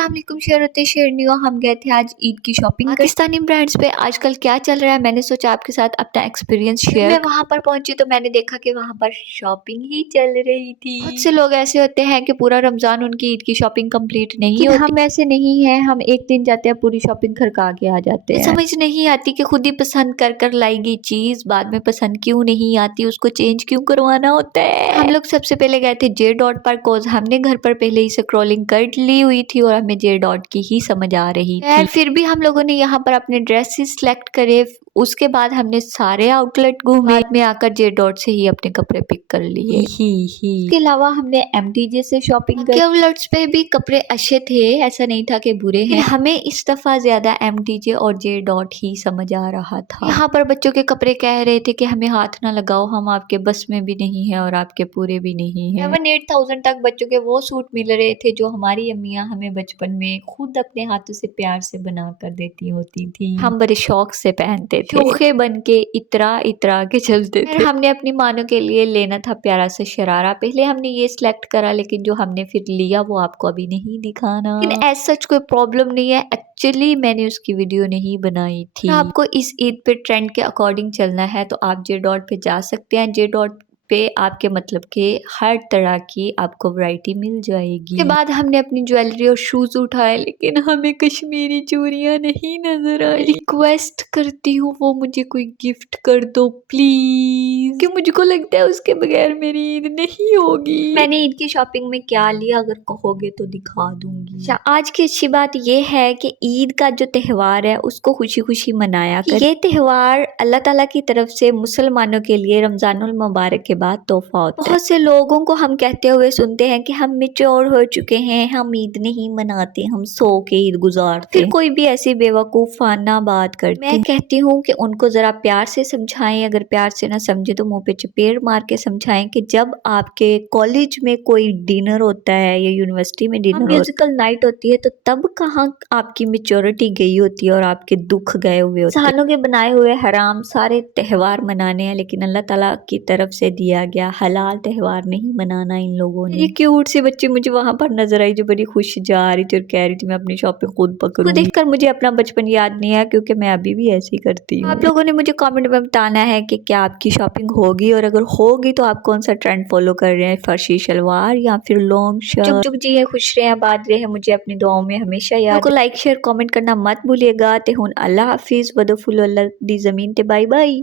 अस्सलाम वालेकुम शेरते शेरनियों, हम गए थे आज ईद की शॉपिंग पाकिस्तानी ब्रांड्स पे आजकल क्या चल रहा है। मैंने सोचा आपके साथ अपना एक्सपीरियंस शेयर। मैं वहाँ पर पहुंची तो मैंने देखा कि वहाँ पर शॉपिंग ही चल रही थी। बहुत से लोग ऐसे होते हैं कि पूरा रमजान उनकी ईद की शॉपिंग कंप्लीट नहीं होती। हम ऐसे नहीं है, हम एक दिन जाते हैं पूरी शॉपिंग करके के आ जाते हैं। समझ नहीं आती कि खुद ही पसंद कर लाई गई चीज बाद में पसंद क्यों नहीं आती, उसको चेंज क्यों करवाना होता है। हम लोग सबसे पहले गए थे जे डॉट पर, कोज हमने घर पर पहले ही स्क्रॉलिंग कर ली हुई थी और हमें जे डॉट की ही समझ आ रही थी। फिर भी हम लोगों ने यहाँ पर अपने ड्रेसेस सिलेक्ट करे, उसके बाद हमने सारे आउटलेट घूमे, बाद में आकर जे डॉट से ही अपने कपड़े पिक कर लिए। इसके अलावा हमने MTJ से शॉपिंग की। आउटलेट्स पे भी कपड़े अच्छे थे, ऐसा नहीं था कि बुरे हैं। हमें इस दफा ज्यादा MTJ और जे डॉट ही समझ आ रहा था। यहाँ पर बच्चों के कपड़े कह रहे थे कि हमें हाथ ना लगाओ, हम आपके बस में भी नहीं है और आपके पूरे भी नहीं है। 7-8,000 तक बच्चों के वो सूट मिल रहे थे जो हमारी अम्मियाँ हमें बचपन में खुद अपने हाथों से प्यार से बना कर देती होती थी। हम बड़े शौक से पहनते थे, शोखे बन के इतरा इतरा के चलते थे। हमने अपनी मानों के लिए लेना था प्यारा सा शरारा। पहले हमने ये सिलेक्ट करा, लेकिन जो हमने फिर लिया वो आपको अभी नहीं दिखाना। लेकिन एज सच कोई प्रॉब्लम नहीं है, एक्चुअली मैंने उसकी वीडियो नहीं बनाई थी। आपको इस ईद पे ट्रेंड के अकॉर्डिंग चलना है तो आप जे डॉट पे जा सकते हैं। जे डॉट पे आपके मतलब के हर तरह की आपको वैरायटी मिल जाएगी। के बाद हमने अपनी ज्वेलरी और शूज उठाए, लेकिन हमें कश्मीरी चूड़ियां नहीं नजर आई। रिक्वेस्ट करती हूँ वो मुझे कोई गिफ्ट कर दो प्लीज, कि मुझको लगता है उसके बगैर मेरी ईद नहीं होगी। मैंने ईद की शॉपिंग में क्या लिया अगर कहोगे तो दिखा दूंगी। अच्छा, आज की अच्छी बात ये है कि ईद का जो त्योहार है उसको खुशी खुशी मनाया कर। ये त्योहार अल्लाह ताला की तरफ से मुसलमानों के लिए रमजानुल मुबारक के बाद तोहफा होता है। बहुत से लोगों को हम कहते हुए सुनते हैं कि हम मैच्योर हो चुके हैं, हम ईद नहीं मनाते, हम सो के ईद गुजारते। फिर कोई भी ऐसी बेवकूफाना बात करते। मैं कहती हूँ कि उनको जरा प्यार से समझाएं, अगर प्यार से ना समझे तो मुंह पे चपेड़ मार के समझाएं कि जब आपके कॉलेज में कोई डिनर होता है या यूनिवर्सिटी में डिनर म्यूजिकल नाइट होती है तो तब कहाँ आपकी मेच्योरिटी गई होती है और आपके दुख गए हुए होते हैं। इंसानों के बनाए हुए हराम सारे त्योहार मनाने हैं, लेकिन अल्लाह ताला की तरफ से दिया गया हलाल त्योहार नहीं मनाना इन लोगों ने। ये क्यूट सी बच्ची मुझे वहां पर नजर आई जो बड़ी खुश जा रही थी और कह रही थी मैं अपनी शॉपिंग खुद पकड़ूंगी। तो देखकर मुझे अपना बचपन याद नहीं आया, क्योंकि मैं अभी भी ऐसी करती हूँ। आप लोगों ने मुझे कमेंट में बताना है कि क्या आपकी शॉपिंग होगी, और अगर होगी तो आप कौन सा ट्रेंड फॉलो कर रहे हैं, फर्शी शलवार या फिर लॉन्ग शर्ट। चुप चुप जी है, खुश रहे, आबाद रहे, मुझे अपनी दुआओं में हमेशा याद। लाइक शेयर कमेंट करना मत भूलिएगा। ते हुन अल्लाह हाफिज, वदफुल अल्लाह दी जमीन ते बाय बाय।